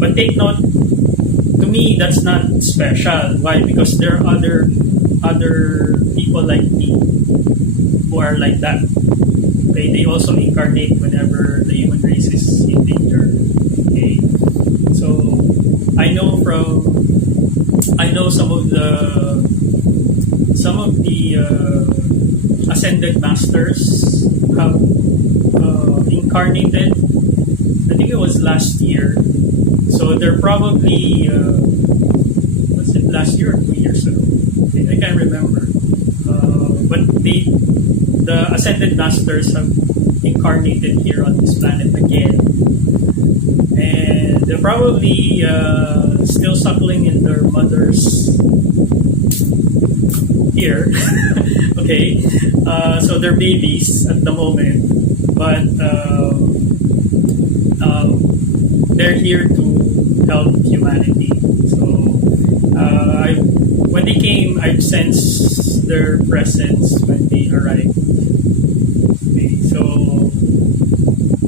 But take note, to me, that's not special. Why? Because there are other people like me who are like that. Okay, they also incarnate whenever the human race is in danger. Okay, so I know some of the ascended masters have incarnated. I think it was last year. So they're probably was it last year or 2 years ago? I can't remember. But the ascended masters have incarnated here on this planet again, and they're probably still suckling in their mothers here. Okay, so they're babies at the moment, but they're here to help humanity. So when they came, I've sensed their presence when they arrived. Okay, so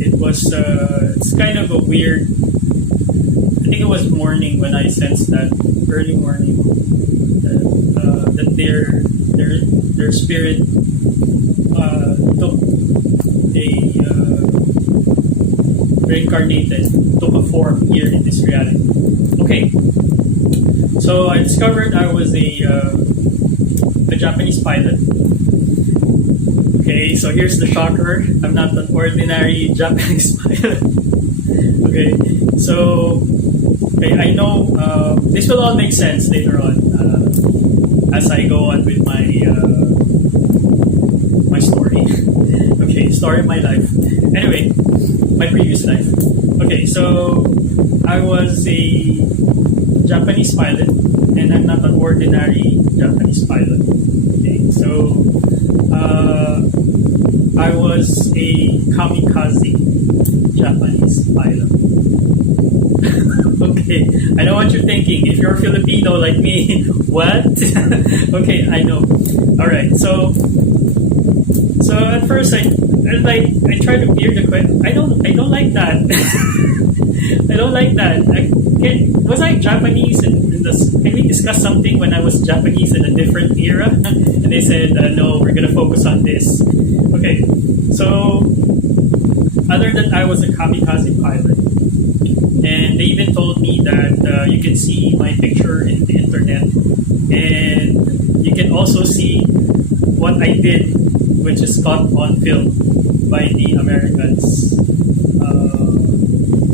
it was it's kind of a weird. I think it was morning when I sensed that, early morning, that their spirit took reincarnated, took a form here in this reality. Okay, so I discovered I was a Japanese pilot. Okay, so here's the shocker. I'm not an ordinary Japanese pilot. Okay, so I know this will all make sense later on as I go on with my my story. Okay, story of my life. Anyway, my previous life. Okay, so I was a Japanese pilot, and I'm not an ordinary Japanese pilot. Okay, so I was a kamikaze Japanese pilot. Okay, I know what you're thinking. If you're Filipino like me, what? Okay, I know. All right, so at first I tried to veer the question. I don't like that. I don't like that. Was I Japanese in this? Can we discuss something when I was Japanese in a different era? And they said, no, we're gonna focus on this. Okay, so other than I was a kamikaze pilot, and they even told me that you can see my picture in the internet, and you can also see what I did, which is caught on film by the Americans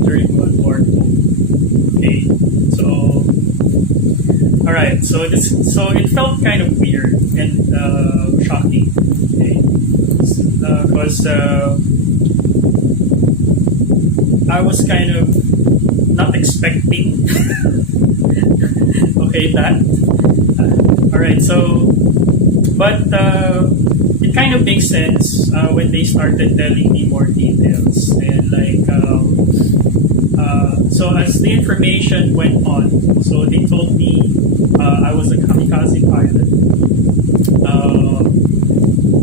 during World War II. Okay, so all right, so it felt kind of weird and shocking, okay, because I was kind of not expecting. Okay, that. All right, so, but it kind of makes sense when they started telling me more details, and like so as the information went on, so they told me I was a kamikaze pilot,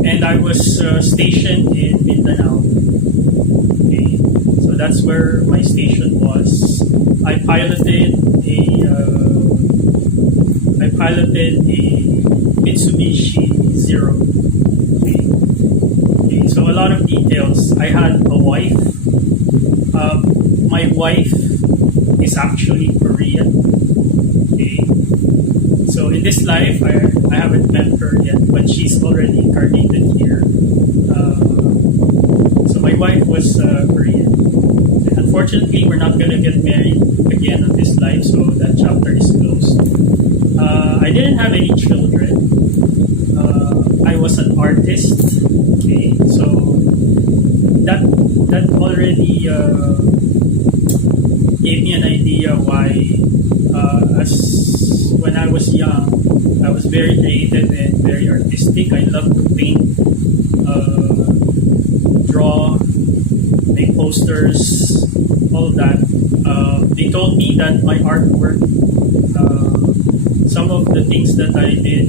and I was stationed in Mindanao. Okay, so that's where my station was. I piloted a Mitsubishi Zero. Okay, so a lot of details. I had a wife. My wife is actually Korean. Okay, so in this life, I haven't met her yet, but she's already incarnated here. So my wife was Korean. And unfortunately, we're not gonna get married again on this life, so that chapter is closed. I didn't have any children. I was an artist. Okay, so that already gave me an idea why, as when I was young, I was very creative and very artistic. I love to paint, draw, make posters, all that. They told me that my artwork, some of the things that I did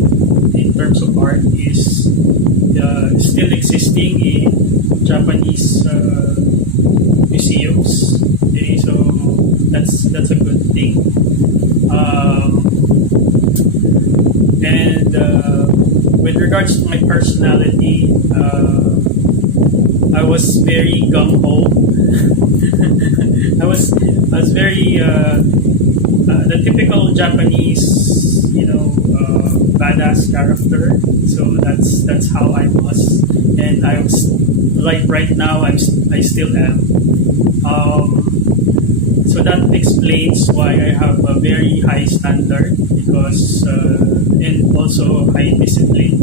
in terms of art is still existing in Japanese museums. Okay, so that's a good thing. And with regards to my personality, I was very gung ho. I was very the typical Japanese, badass character. So that's how I was, and I was like right now. I still am. So that explains why I have a very high standard because and also high discipline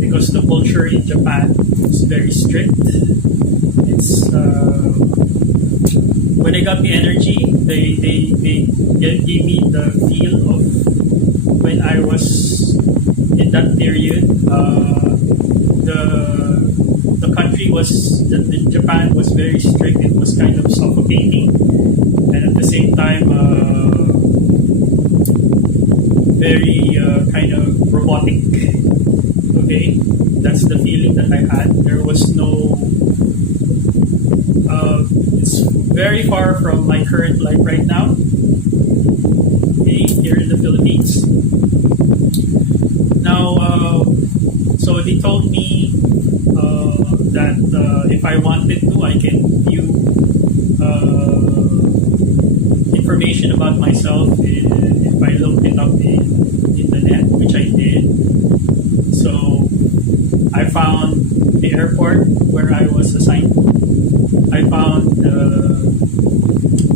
because the culture in Japan is very strict. It's when I got the energy, they gave me the feel of when I was in that period. The country was the Japan was very strict. It was kind of suffocating, and at the same time, very kind of robotic. Okay, that's the feeling that I had. There was no. It's very far from my current life right now. Okay, here in the Philippines. Now, so they told me that if I wanted to, I can view information about myself if I looked it up in the net, which I did. So I found the airport where I was assigned. I found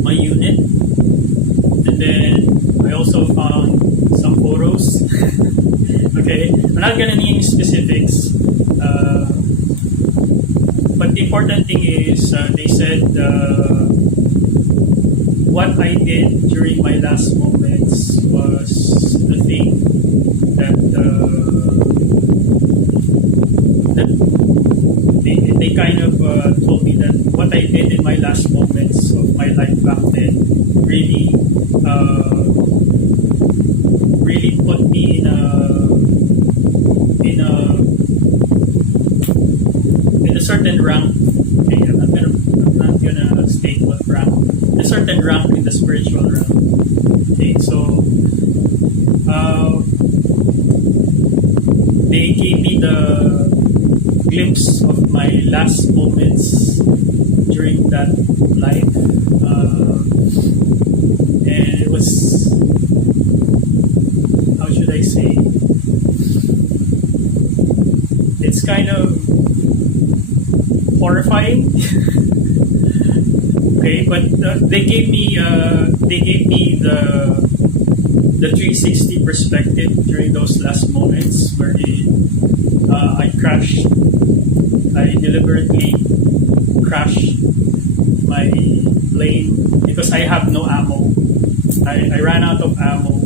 my unit, and then I also found some photos. Okay, I'm not gonna name specifics, but the important thing is they said what I did during my last moments was the thing that they kind of told me that what I did in my last moments of my life back then really really put me in a certain rank. Okay, I'm not gonna state what rank. A certain rank in the spiritual realm. Okay, so they gave me the glimpse of my last moments during that life, and it was, how should I say, it's kind of horrifying. Okay, but they gave me the 360 perspective during those last moments where I crashed. I deliberately crashed my plane because I have no ammo. I ran out of ammo.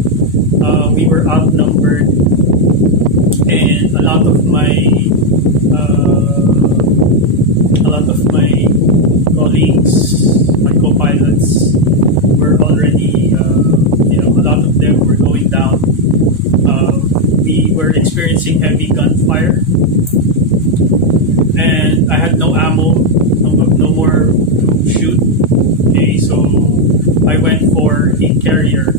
We were outnumbered, and a lot of my colleagues, my co-pilots, were already, a lot of them were going down. We were experiencing heavy gunfire, and I had no ammo, no more to shoot. Okay, so I went for a carrier.